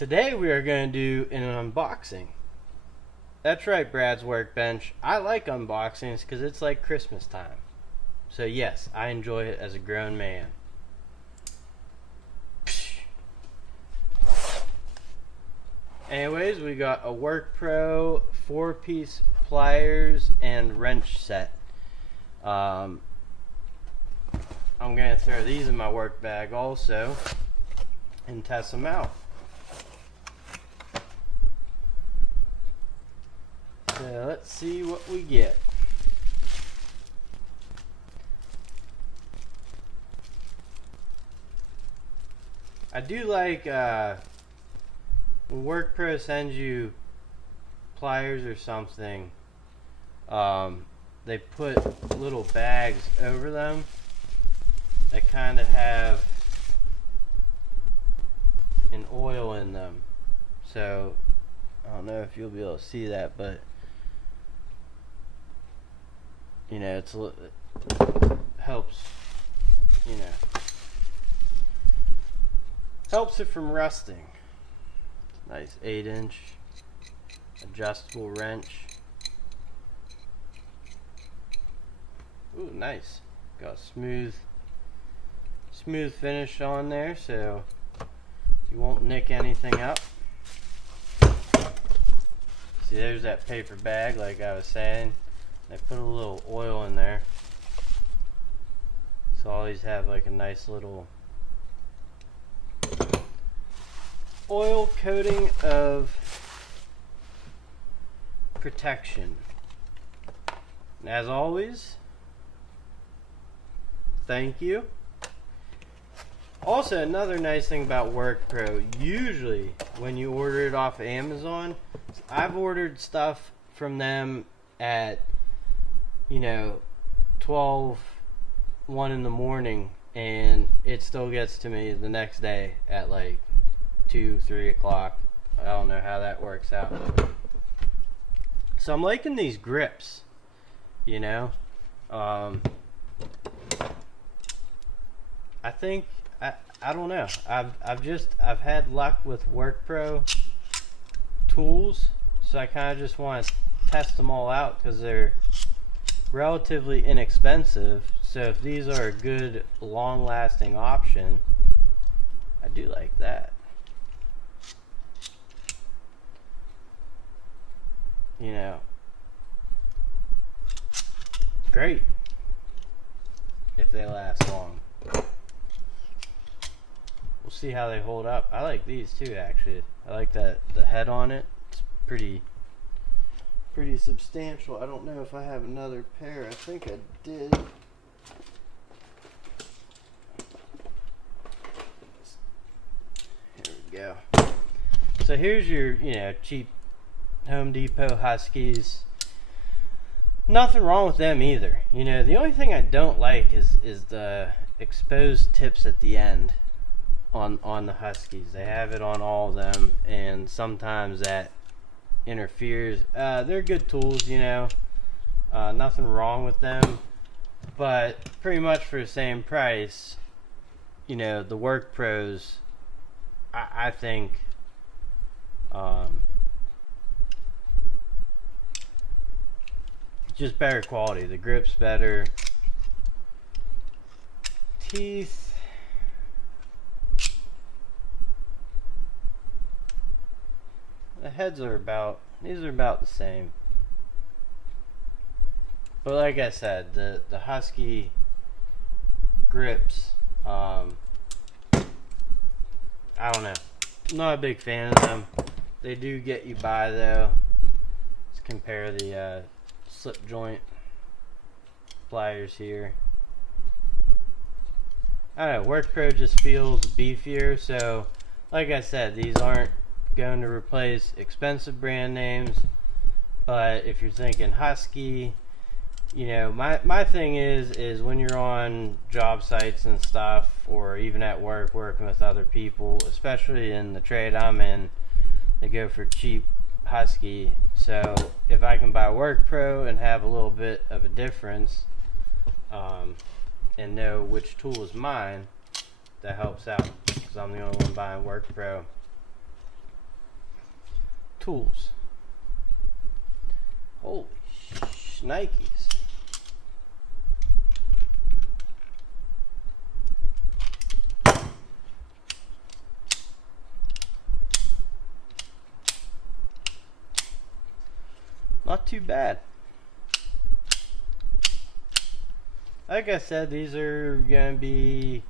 Today we are going to do an unboxing. That's right, Brad's Workbench. I like unboxings because it's like Christmas time. So yes, I enjoy it as a grown man. Anyways, we got a Workpro 4-piece pliers and wrench set. I'm going to throw these in my work bag also and test them out. So let's see what we get. I do like when Workpro sends you pliers or something, they put little bags over them that kind of have an oil in them. So I don't know if you'll be able to see that, but you know, it helps, you know, helps it from rusting. Nice 8-inch adjustable wrench. Ooh, nice. Got a smooth finish on there, so you won't nick anything up. See, there's that paper bag, like I was saying. They put a little oil in there, so always have like a nice little oil coating of protection. And as always, thank you. Also, another nice thing about Workpro, usually when you order it off of Amazon, I've ordered stuff from them at 12, 1 in the morning, and it still gets to me the next day at like 2, 3 o'clock. I don't know how that works out. So I'm liking these grips, you know. I think I don't know. I've had luck with Workpro tools, so I kind of just want to test them all out because they're relatively inexpensive. So if these are a good long-lasting option, I do like that. You know, great if they last long. We'll see how they hold up. I like these too, actually. I like that the head on it. It's pretty substantial. I don't know if I have another pair. I think I did. Here we go. So here's your, cheap Home Depot Huskies. Nothing wrong with them either. The only thing I don't like is the exposed tips at the end on the Huskies. They have it on all of them, and sometimes that interferes. They're good tools, nothing wrong with them, but pretty much for the same price, the Workpros, I think just better quality. The grip's better. Teeth, the heads are these are about the same. But like I said, the Husky grips, I don't know. I'm not a big fan of them. They do get you by though. Let's compare the slip joint pliers here. I don't know, Workpro just feels beefier, so like I said, these aren't going to replace expensive brand names, but if you're thinking Husky, my thing is when you're on job sites and stuff, or even at work working with other people, especially in the trade I'm in, they go for cheap Husky. So if I can buy Workpro and have a little bit of a difference, and know which tool is mine, that helps out because I'm the only one buying Workpro. tools. Holy shnikes. Not too bad. Like I said, these are going to be,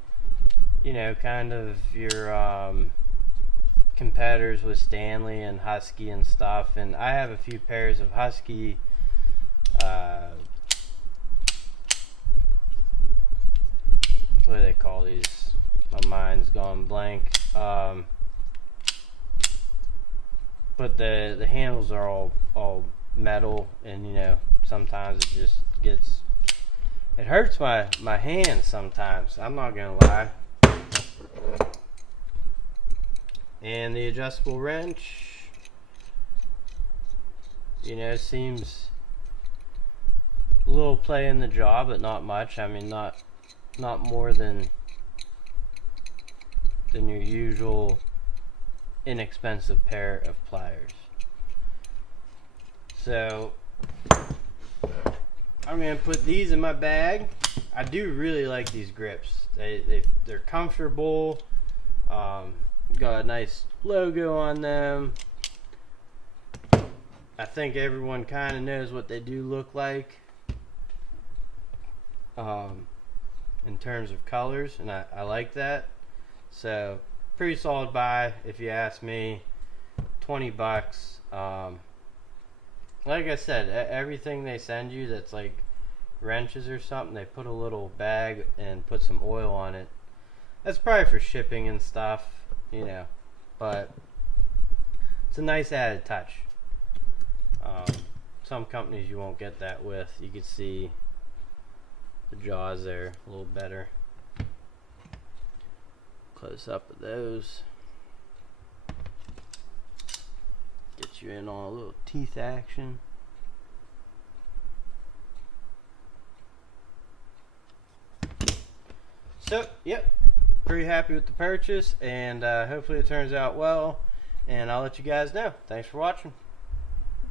you know, kind of your competitors with Stanley and Husky and stuff. And I have a few pairs of Husky what do they call these? My mind's gone blank. But the handles are all metal, and you know, sometimes it just gets, it hurts my hands sometimes, I'm not gonna lie. And the adjustable wrench, you know, seems a little play in the jaw, but not much. I mean, not more than your usual inexpensive pair of pliers. So I'm gonna put these in my bag. I do really like these grips. They're comfortable. Got a nice logo on them. I think everyone kind of knows what they do look like in terms of colors, and I like that. So pretty solid buy if you ask me. 20 bucks. Like I said, everything they send you that's like wrenches or something, they put a little bag and put some oil on it. That's probably for shipping and stuff, you know, but it's a nice added touch. Some companies you won't get that with. You can see the jaws there a little better. Close up of those. Get you in on a little teeth action. So, yep, pretty happy with the purchase, and hopefully it turns out well, and I'll let you guys know. Thanks for watching.